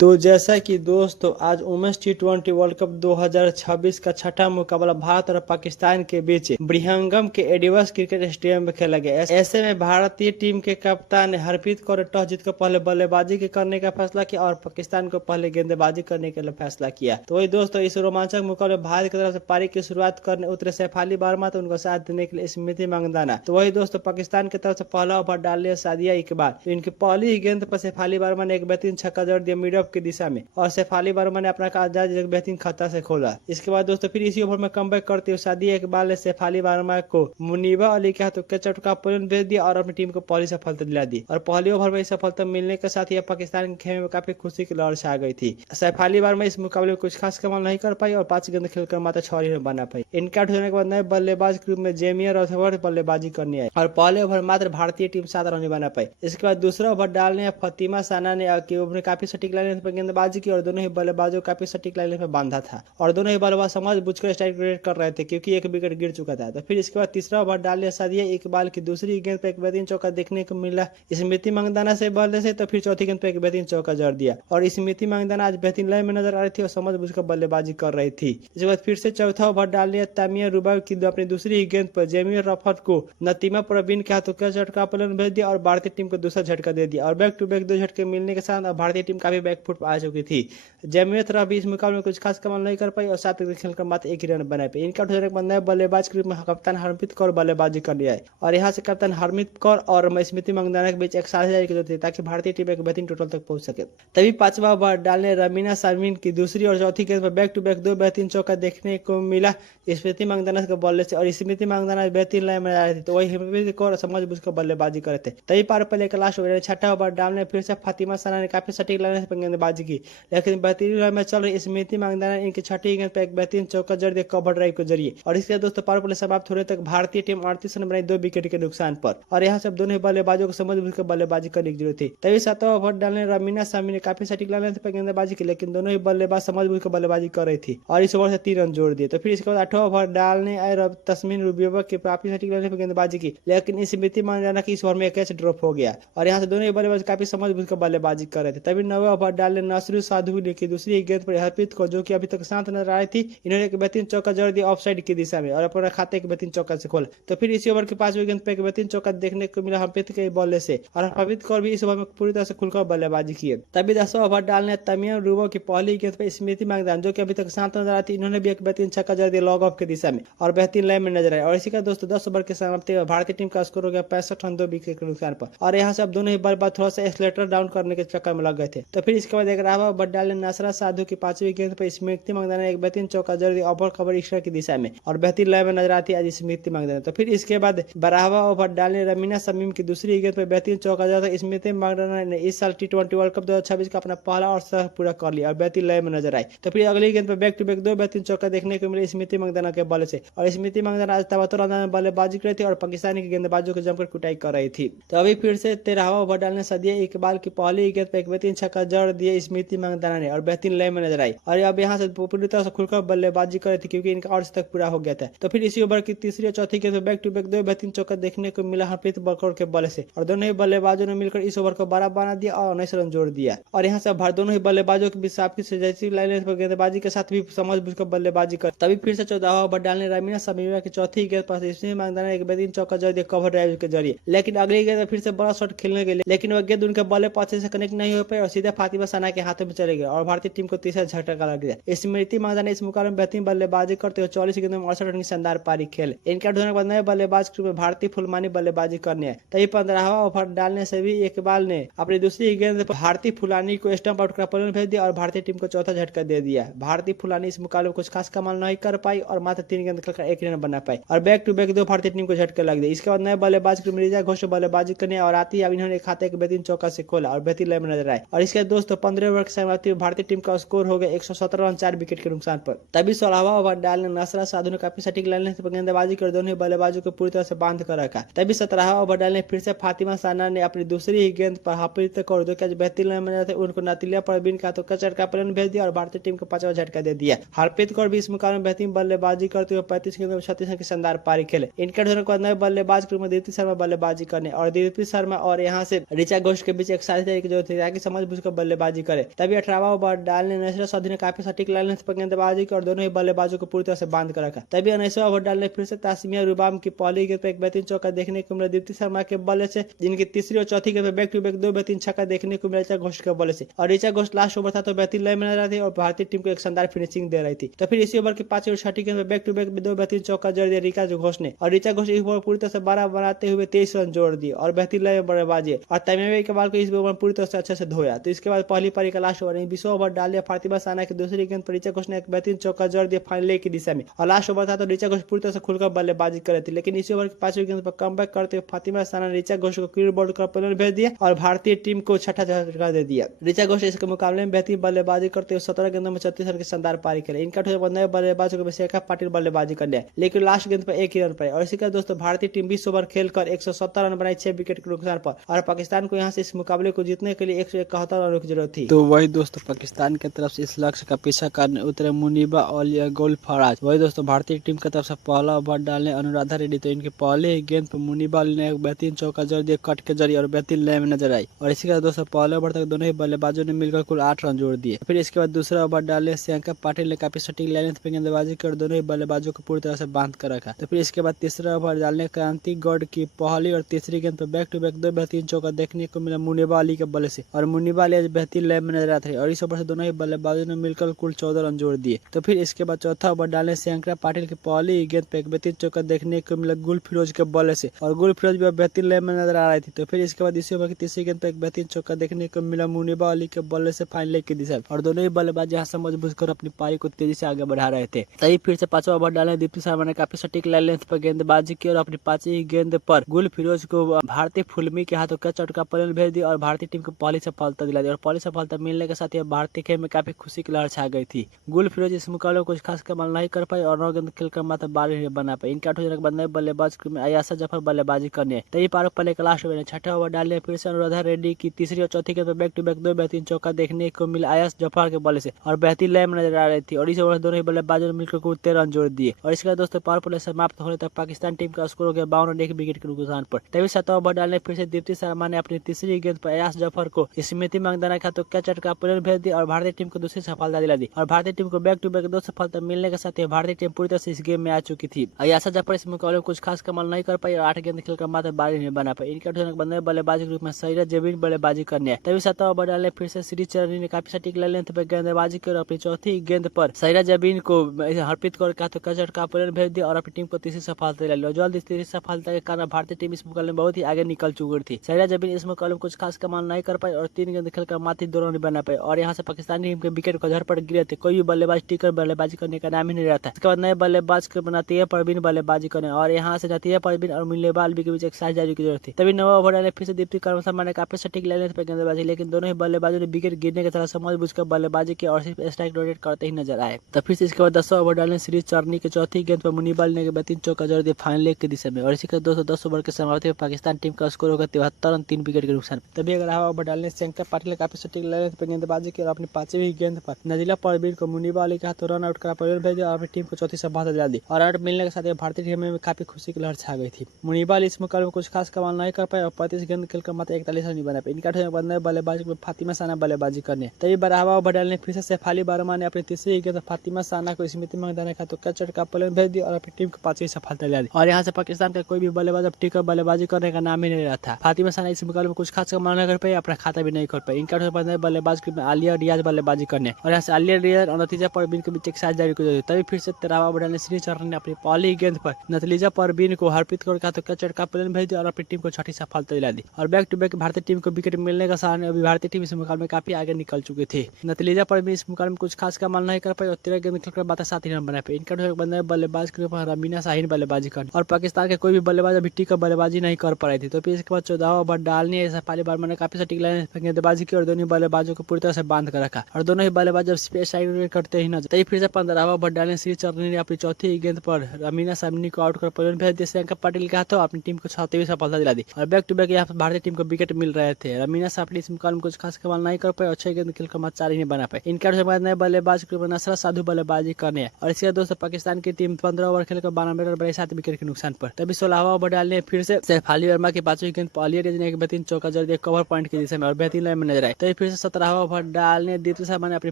तो जैसा कि दोस्तों आज वुमेन्स टी20 वर्ल्ड कप 2026 का छठा मुकाबला भारत और पाकिस्तान के बीच ब्रिहंगम के एडिवस क्रिकेट स्टेडियम में खेला गया। ऐसे में भारतीय टीम के कप्तान हरप्रीत कौर ने टॉस जीतकर पहले बल्लेबाजी के करने का फैसला किया और पाकिस्तान को पहले गेंदबाजी करने के लिए फैसला किया। तो वही दोस्तों इस रोमांचक मुकाबले में भारत की तरफ से पारी की शुरुआत करने उतरे सैफाली वर्मा तो उनको साथ देने के लिए स्मृति मंदाना। तो वही दोस्तों पाकिस्तान की तरफ से पहला ओवर डाल लिया सादिया इकबाल। तो इनकी पहली ही गेंद पर सैफाली वर्मा ने एक बेहतरीन छक्का जड़ दिया मिड ऑफ की दिशा में और सैफाली वर्मा ने अपना आजाद बेहतरीन खता से खोला। इसके बाद दोस्तों फिर इसी ओवर में कमबैक करते हुए सादिया इकबाल ने सैफाली वर्मा को मुनीबा अली के हाथों चटका पुलिन भेज दिया और अपनी टीम को पहली सफलता दिला दी। और पहले ओवर में सफलता मिलने के साथ ही पाकिस्तान के खेमे में काफी खुशी की लहर छा गई थी। सैफाली वर्मा इस मुकाबले में कुछ खास कमाल नहीं कर पाई और 5 गेंद खेलकर मात्र 6 रन बना पाई। इनका होने के बाद नए बल्लेबाज के रूप में जेमियर और बल्लेबाजी करने आए और पहले ओवर मात्र भारतीय टीम 7 रन बना पाई। इसके बाद दूसरा ओवर डालने फतिमा साना ने काफी सटीक लाइन पर गेंदबाजी की और दोनों ही बल्लेबाजों काफी सटीक लाइन पर बांधा था और दोनों ही बल्लेबाज समझ बुझकर स्ट्राइक रेट कर रहे थे क्योंकि एक विकेट गिर चुका था। तो फिर इसके बाद तीसरा ओवर डालने सादिया इकबाल की दूसरी गेंद पर एक बेहतरीन चौका देखने को मिला स्मृति मंदाना से बल्ले से। तो फिर चौथी गेंद पर एक बेहतरीन चौका जड़ दिया और स्मृति मंदाना आज बेहतरीन लाइन में नजर आ रही थी और समझ बुझकर बल्लेबाजी कर रही थी। इसके बाद फिर से चौथा ओवर डालने तामिया रुबा की अपनी दूसरी गेंद पर जेमियर रफत को नतीमा प्रवीण के हाथों का झटका पलन भेज दिया और भारतीय टीम को दूसरा झटका दे दिया और बैक टू बैक 2 झटके मिलने के साथ भारतीय टीम काफी बैकफुट आ चुकी थी। जेमियर तरफ भी इस मुकाबले में कुछ खास कमाल नहीं कर पाई और 7 गेंद खेलकर मात्र 1 रन बना पाई। इनका होने के बाद नए बल्लेबाज के रूप में कप्तान हरप्रीत कौर बल्लेबाजी कर लिया है और यहाँ से कप्तान हरप्रीत कौर और स्मृति मंदाना के बीच एक साझेदारी की जरूरत थी ताकि भारतीय टीम एक बेहतरीन टोटल तक पहुंच सके। तभी पांचवा ओवर डालने रमीना शारमीन की दूसरी और चौथी गेंद पर बैक टू बैक 2 बेहतरीन चौका देखने को मिला स्मृति मंदाना के बल्ले से और स्मृति मंदाना बेहतरीन लाइन में आ रही थी। तो वही हरप्रीत कौर समझ बुझकर बल्लेबाजी करे थे। तभी पार पहले के लास्ट ओवर छठा ओवर डालने फिर से फातिमा साना ने काफी सटीक लाइन पर गेंदबाजी की लेकिन बेहतरीन लाइन में चल रही स्मृति मंदाना ने इनकी छठी गेंद पर एक बेहतरीन चौका जड़ दिया कवर ड्राइव के जरिए और इसके दोस्तों पावर प्ले समाप्त होने तक भारतीय टीम 38 रन बनाई 2 विकेट के नुकसान पर और यहाँ से दोनों बल्लेबाजों को समझ बुझकर बल्लेबाजी करने की जरूरत थी। तभी 7वां ओवर डालने रमीना शामी ने काफी सटीक लाइन पर गेंदबाजी की लेकिन दोनों ही बल्लेबाज समझ बुझकर बल्लेबाजी कर रही थी और इस ओवर से 3 रन जोड़ दिए। तो फिर इसके बाद 8वां ओवर डालने आए तस्मीन रुबियोवा की काफी सटीक लाइन पर गेंदबाजी की लेकिन स्मृति मंदाना की इस ओवर में एक कैच ड्रॉप हो गया और यहाँ से दोनों ही बल्लेबाज काफी समझ बुझकर बल्लेबाजी कर रहे थे। तभी 9वां ओवर डालने नसरुल साधु की दूसरी गेंद पर हरप्रीत को जो कि अभी तक शांत नजर आ रही थी इन्होंने एक बेहतरीन चौका जड़ दिया ऑफसाइड की दिशा में और अपना खाते एक बेहतरीन चौका से खोला। तो फिर इसी ओवर के 5वीं गेंद पर एक बेहतरीन चौका देखने को मिला हरप्रीत के बल्ले से और हरप्रीत कौर भी इस ओवर में पूरी तरह से खुलकर बल्लेबाजी की। तभी 10वां ओवर डालने तमिया रुबो की पहली गेंद पर स्मृति मंदाना जो कि अभी तक शांत नजर आती इन्होंने भी एक बेहतरीन छक्का जड़ दिया लॉग ऑफ की दिशा में और बेहतरीन लाइन में नजर आया और इसी का दोस्तों 10 ओवर के समाप्ति में भारतीय टीम का स्कोर हो गया 65 रन 2 विकेट के नुकसान पर और यहाँ से अब दोनों ही बल्लेबाज थोड़ा सा एक्सलेटर डाउन करने के चक्कर में लग गए थे। तो फिर इसके बाद 11वां ओवर डालने नसरा साधु की 5वीं गेंद पर स्मृति मंदाना ने एक बेहतरीन चौका जड़ दिया ओवर कवर एक्स्ट्रा की दिशा में और बेहतरीन लाइन में नजर आती है आज स्मृति मंदाना। तो फिर इसके बाद 12वां ओवर डालने रमीना शमीम की दूसरी गेंद पर बेहतरीन चौका जड़ दिया स्मृति मंदाना ने इस साल टी20 वर्ल्ड कप 2026 का अपना पहला और शतक पूरा कर लिया और बेहतरीन लाइन में नजर आई। तो फिर अगली गेंद पर बैक टू बैक 2 बेहतरीन चौका देखने को मिले स्मृति मंदाना के बल्ले से और स्मृति मंदाना आज तबतर अंदाज में बल्लेबाजी कर रही थी और पाकिस्तानी के गेंदबाजों को जमकर कुटाई कर रही थी। तो अभी फिर से 13वां ओवर डालने सादिया इकबाल की पहली गेंद पर एक बेहतरीन छक्का जड़ दिया स्मृति मंदाना ने और बेहतरीन लाइन में नजर आई और अब यहाँ से पूरी तरह से खुलकर बल्लेबाजी कर रही थी क्योंकि इनका और तक पूरा हो गया था। तो फिर इसी ओवर की तीसरी और चौथी गेंद पर बैक टू बैक 2 बेहतरीन चौका देखने को मिला हरप्रीत कौर के बल्ले से और दोनों ही बल्लेबाजों ने मिलकर इस ओवर को 12 बना दिया और 19 रन जोड़ दिया और यहाँ से दोनों ही बल्लेबाजों के बीच साफी से जैसी लाइन पर गेंदबाजी के साथ भी समझ बुझकर बल्लेबाजी कर। तभी फिर से 14वां ओवर डालने रमीना शमीमा की चौथी गेंद पर स्मृति मंदाना ने एक बेहतरीन चौका जड़ दिया कवर ड्राइव के जरिए लेकिन अगली गेंद फिर से बड़ा शॉट खेलने के लिए लेकिन वह गेंद उनके बल्ले पासे से कनेक्ट नहीं हो पाई और सीधा फातिमा साना के हाथों में चले गए और भारतीय टीम को तीसरा झटका लग गया। स्मृति मंदाना ने इस मुकाबले में बेहतरीन बल्लेबाजी करते हुए 40 गेंदों में 68 रन की शानदार पारी खेले। इनका ढूंढने के बाद नए बल्लेबाज के रूप में भारतीय फुलमानी बल्लेबाजी करने आए। तभी 15वां ओवर डालने से भी इकबाल ने अपनी दूसरी गेंद पर भारतीय फुलानी को स्टंप आउट कर पलन भेज दिया और भारतीय टीम को चौथा झटका दे दिया। भारतीय फुलानी इस मुकाबले में कुछ खास कमाल नहीं कर पाई और मात्र 3 गेंद खेलकर 1 रन बना पाई और बैक टू बैक 2 भारतीय टीम को झटके लग दिए। इसके बाद नए बल्लेबाज के रिचा घोष बल्लेबाजी करने और आती है इन्होंने खाते एक बेहतरीन चौका से खोला और बेहतरीन लाइन में नजर आए और इसके दोस्तों 15 ओवर के समाप्ति में भारतीय टीम का स्कोर हो गया 117 रन 4 विकेट के नुकसान पर। तभी 16वां ओवर डालने नसरा साधु ने काफी सटीक लाइन पर गेंदबाजी कर दोनों बल्लेबाजों को पूरी तरह से बांध कर रखा। तभी 17वां ओवर डालने फिर से फातिमा साना ने अपनी दूसरी ही गेंद पर हरप्रीत कौर जो कि बेहतरीन लाइन में थे उनको नतीलिया परवीन का तो झटका पलन भेज दिया और भारतीय टीम को 5वां झटका दे दिया। हरप्रीत कौर भी इस मुकाबले में बेहतरीन बल्लेबाजी करते हुए 35 गेंदों में 36 रन की शानदार पारी खेले। इनके ढूंढने के बाद नए बल्लेबाज के रूप में दीप्ति शर्मा बल्लेबाजी करने और दीप्ति शर्मा और यहाँ से रिचा घोष के बीच एक साझेदारी की जरूरत थी ताकि समझ बुझकर बल्लेबाजी बल्लेबाजी करे। तभी 18वां ओवर डालने नसीरुद्दीन सऊदी ने काफी सटीक लाइन पर गेंदबाजी की और दोनों ही बल्लेबाजों को पूरी तरह से बांध कर रखा। तभी 19वां ओवर डालने फिर से तासमिया रुबाम की पहली गेंद पर एक बेहतरीन चौका देखने को मिला दीप्ति शर्मा के बल्ले से, जिनकी तीसरी और चौथी गेंद पर बैक टू बैक दो बेहतरीन छक्का देखने को मिला ऋचा घोष के बल्ले से। और ऋचा घोष लास्ट ओवर था तो बेहतरीन लय में नजर रही थी और भारतीय टीम को एक शानदार फिनिशिंग दे रही थी। तो फिर इसी ओवर की 5वीं और 6ठी गेंद पर बैक टू बैक दो बेहतरीन चौका जड़ दिया ऋचा घोष ने और ऋचा घोष इस ओवर पूरी तरह से 12 बनाते हुए 23 रन जोड़ दिए और बेहतरीन लय में बल्लेबाजी और तमीम इकबाल को इस ओवर पूरी तरह से अच्छे से धोया। तो इसके बाद पहली पारी का लास्ट ओवर 20वां ओवर डाल दिया फातिमा साना की दूसरी गेंद पर ऋचा घोष ने एक बेहतरीन चौका जड़ दिया फाइनल की दिशा में और लास्ट ओवर था तो ऋचा घोष पूरी तरह से खुलकर बल्लेबाजी कर रही थी। लेकिन इसी ओवर की 5वीं गेंद पर कमबैक करते हुए फातिमा साना ने ऋचा घोष को क्लियर बोल्ड कर पेनल्टी भेज दिया और भारतीय टीम को छठा झटका दे दिया। ऋचा घोष इसके मुकाबले में बेहतरीन बल्लेबाजी करते हुए 17 गेंदों में 36 रन की शानदार पारी करे। इनका नए बल्लेबाजों को शेखर पाटिल बल्लेबाजी करने लेकिन लास्ट गेंद पर एक ही रन पाए और इसी के दोस्तों भारतीय टीम 20 ओवर खेलकर 170 रन बनाई 6 विकेट के नुकसान पर और पाकिस्तान को यहां से इस मुकाबले को जीतने के लिए 171 रन की जरूरत थी। तो वही दोस्तों पाकिस्तान की तरफ से इस लक्ष्य का पीछा करने उतरे मुनीबा और गोल फराज। वही दोस्तों भारतीय टीम की तरफ से पहला ओवर डालने अनुराधा रेड्डी, तो इनके पहले ही गेंद पर मुनीबा ने एक बेहतरीन चौका जड़ दिया कट के जरिए और बेहतरीन लय में नजर आई और इसी के बाद दोस्तों पहले ओवर तक दोनों ही बल्लेबाजों ने मिलकर कुल 8 रन जोड़ दिए। फिर इसके बाद दूसरा ओवर डाले शेखर पाटिल ने काफी सटीक लाइन पर गेंदबाजी की और दोनों ही बल्लेबाजों को पूरी तरह से बांध कर रखा। तो फिर इसके बाद तीसरा ओवर डालने क्रांति गौड़ की पहली और तीसरी गेंद पर बैक टू बैक दो बेहतरीन चौका देखने को मिला मुनीबा अली के बल्ले से और मुनीबा अली आज बेहतरीन लय में नजर आते और इस ओवर से दोनों ही बल्लेबाजों ने मिलकर कुल 14 रन जोड़ दिए। तो फिर इसके बाद चौथा ओवर डालने शेखर पाटिल की पहली गेंद पर एक बेहतरीन चौका देखने को मिला गुल फिरोज के बल्ले से और गुल फिरोज भी बेहतरीन लय में नजर आ रही थी। तो फिर इसके बाद इसी ओवर की तीसरी गेंद पर एक बेहतरीन चौका देखने को मिला मुनीबा अली के बल्ले से फाइनल की दिशा और दोनों ही बल्लेबाज यहाँ समझ बुझ कर अपनी पारी को तेजी से आगे बढ़ा रहे थे। तभी फिर से 5वां ओवर डालने दीप्ति शर्मा ने काफी सटीक लाइन लेंथ पर गेंदबाजी की और अपनी 5वीं गेंद पर गुल फिरोज को भारतीय फुलमी के हाथों का चटका पलट भेज दिया और भारतीय टीम को पहली सफलता दिला दी और पहली सफलता मिलने के साथ ही भारतीय खेल में काफी खुशी की लहर छा गई थी। गुल फिरोज इस मुकाबले में कुछ खास कमाल नहीं कर पाई और 9 गेंद खेलकर मात्र 12 रन बना पाई। इनके 8 जनक बंदे बल्लेबाज में आयासा जफर बल्लेबाजी करने तभी पारक पहले का लास्ट ओवर में 6ठा ओवर डालने फिर से अनुराधा रेड्डी की तीसरी और चौथी गेंद पर बैक टू बैक दो बेहतरीन चौका देखने को मिला आयास जफर के बल्ले से और बेहतरीन लय में नजर आ रही थी और इस ओवर दोनों ही बल्लेबाजों ने मिलकर कुल 13 रन जोड़ दिए और इसके बाद दोस्तों पावर प्ले समाप्त होने तक पाकिस्तान टीम का स्कोर हो गया 52 रन 1 विकेट के नुकसान पर। तभी 7वां ओवर डालने फिर से दीप्ति शर्मा ने अपनी तीसरी गेंद पर आयास जफर को स्मृति मंदाना के हाथों का चटका पलट भेज दिया और भारतीय टीम को दूसरी सफलता दिला दी और भारतीय टीम को बैक टू बैक 2 सफलता मिलने के साथ ही भारतीय टीम पूरी तरह से इस गेम में आ चुकी थी। आयासा जफर इस मुकाबले में कुछ खास कमाल नहीं कर पाई और 8 गेंद खेलकर मात्र 12 रन बना पाई। इनके 8 जनक बंदे बल्लेबाजी के रूप में सईरा जबीन बल्लेबाजी करने तभी 7वां ओवर डालने फिर से श्री चरनी ने काफी सटीक लेंथ पर गेंदबाजी की और अपनी चौथी गेंद पर सईरा जबीन को हरप्रीत कौर के हाथों का चटका पलट भेज दिया और अपनी टीम को तीसरी सफलता दिला ली। जल्द तीसरी सफलता के कारण भारतीय टीम इस मुकाबले में बहुत ही आगे निकल चुकी थी। सईरा जबीन इस मुकाबले में कुछ खास कमाल नहीं कर पाई और 3 गेंद खेलकर मात्र 2 रन बना पाए और यहाँ से पाकिस्तानी टीम के विकेट को घर पर गिरे थे। कोई भी बल्लेबाज टिकर बल्लेबाजी करने का नाम ही नहीं रहता। इसके बाद नए बल्लेबाज के नतीया परवीन बल्लेबाजी करने और यहाँ से नतीया परवीन और मुल्लेबाल के बीच एक साझ जारी की जरूरत थी। तभी 9वां ओवर डाले फिर से दीप्ति शर्मा ने काफी सटीक लेंथ पर गेंदबाजी लेकिन दोनों ही बल्लेबाजों ने विकेट गिरने की तरह समझ बुझकर बल्लेबाजी की और सिर्फ स्ट्राइक रोटेट करते ही नजर आए। तो फिर इसके बाद 10वां ओवर डालने श्री चरनी की चौथी गेंद पर मुनीबाल ने बेहतरीन चौका जड़ दिया फाइनल की दिशा में और इसी के 210 ओवर के समाप्ति में पाकिस्तान टीम का स्कोर होगा 73 रन 3 विकेट के नुकसान। तभी 11वां ओवर डालने शेखर पाटिल काफी सटीक लेंथ पर गेंदबाजी की और अपनी 5वीं गेंद पर नजीला परवीन को मुनीबा अली के हाथों रन आउट करा पलट भेज दिया और अपनी टीम को चौथी सफलता दिला दी और आउट मिलने के साथ भारतीय टीम में काफी खुशी की लहर छा गई थी। मुनीबा अली इस मुकाबले में कुछ खास कमाल नहीं कर पाए और 35 गेंद खेलकर मात्र 41 रन बना पाए। इनका बंदे बल्लेबाजी में फातिमा साना बल्लेबाजी करने तभी 12वां ओवर डालने फिर से शेफाली वर्मा ने अपनी तीसरी गेंद फातिमा साना को स्मृति मंदाना के हाथों का चटका पलट भेज दिया और अपनी टीम को 5वीं सफलता दिला दी और यहाँ से पाकिस्तान का कोई भी बल्लेबाज अब टिकर बल्लेबाजी करने का नाम ही नहीं रहा था। फातिमा साना इस मुकाबले में कुछ खास कमाल नहीं कर पाई, अपना खाता भी नहीं कर पाई। इनका बल्लेबाज आलिया रियाज बल्लेबाजी करने और यहाँ से आलिया रियाज और नतीजा परवीन के बीच एक साझ जारी की। तभी फिर से 13वां ओवर डालने श्री चरण ने अपनी पहली गेंद पर नतीजा परवीन को हरप्रीत कौर के हाथों का चटका पलट भेज दिया और अपनी टीम को छठी सफलता दिला दी और बैक टू बैक भारतीय टीम को विकेट मिलने का कारण अभी भारतीय टीम इस मुकाबले में काफी आगे निकल चुकी थी। नतीजा परवीन इस मुकाबले में कुछ खास कमाल नहीं कर पाई और 13 गेंद खेलकर मात्र 7 रन बना पाए। इनका बंदे बल्लेबाज के ऊपर रमीना शाहीन बल्लेबाजी करने और पाकिस्तान के कोई भी बल्लेबाज अभी टिकर बल्लेबाजी नहीं कर पा रही थी। तो फिर इसके बाद 14वां ओवर डालने शेफाली वर्मा ने काफी सटीक लाइन गेंदबाजी की और दोनों बल्लेबाजों को पूरी तरह से बांध कर रखा और दोनों ही बल्लेबाज जब स्पेस साइड करते ही नजर। तभी फिर से 15वां ओवर डालने श्री चरनी ने अपनी चौथी गेंद पर रमीना सामनी को आउट कर पलट भेज दिया। शेखर पाटिल के हाथों अपनी टीम को 6वीं सफलता दिला दी और बैक टू बैक यहाँ पर भारतीय टीम को विकेट मिल रहे थे। रमीना सामनी इस मुकाबले में कुछ खास कमाल नहीं कर पाए और 6 गेंद खेलकर मात्र 4 ही नहीं बना पाए। इनके नए बल्लेबाज नसरत साधु बल्लेबाजी करने और इसके दोस्तों पाकिस्तान की टीम 15 ओवर खेलकर 92 रन बनाई 7 विकेट के नुकसान पर। तभी 16वां ओवर डालने फिर से शेफाली वर्मा की 5वीं गेंद पर आलिया रियाज ने एक बेहतरीन चौका जड़ दिया कवर पॉइंट की दिशा में और बेहतरीन लाइन में नजर आए। तभी फिर से 17वां ओवर डालने दीप्ति शर्मा ने अपनी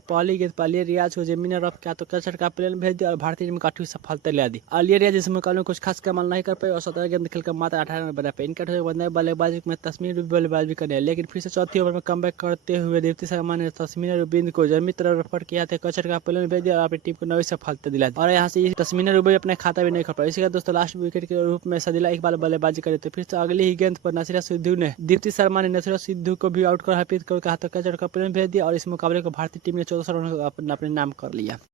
पहली गेंद पर अलियर रियाज को जमीन रफ किया तो कैचर का प्लेन भेज दिया और भारतीय टीम काफी सफलता ले दी। अलियर रियाज इस मुकाबले में कुछ खास कमाल नहीं कर पाए और 17 गेंद खेलकर मात्र 18 रन बना पाए। इनका बल्लेबाजी में तस्मीर रूबी बल्लेबाजी करने लेकिन फिर से चौथी ओवर में कमबैक करते हुए दीप्ति शर्मा ने तस्मीर रूबी को जमीन तरफ रफट किया था, कैचर का प्लेन भेज दिया और अपनी टीम को नई सफलता दिला दी। और यहाँ से तस्मीर रूबी अपने खाता भी नहीं कर पाए। इसी का दोस्तों लास्ट विकेट के रूप में सदिला इकबाल बल्लेबाजी करे तो फिर से अगली ही गेंद पर नसीरा सिद्धू ने दीप्ति शर्मा ने नसीरा सिद्धू को भी आउट कर हाफिज को कहा तो कैचर का प्लेन भेज दिया और इस मुकाबले को भारतीय टीम ने 14 रन अपने नाम कर लिया।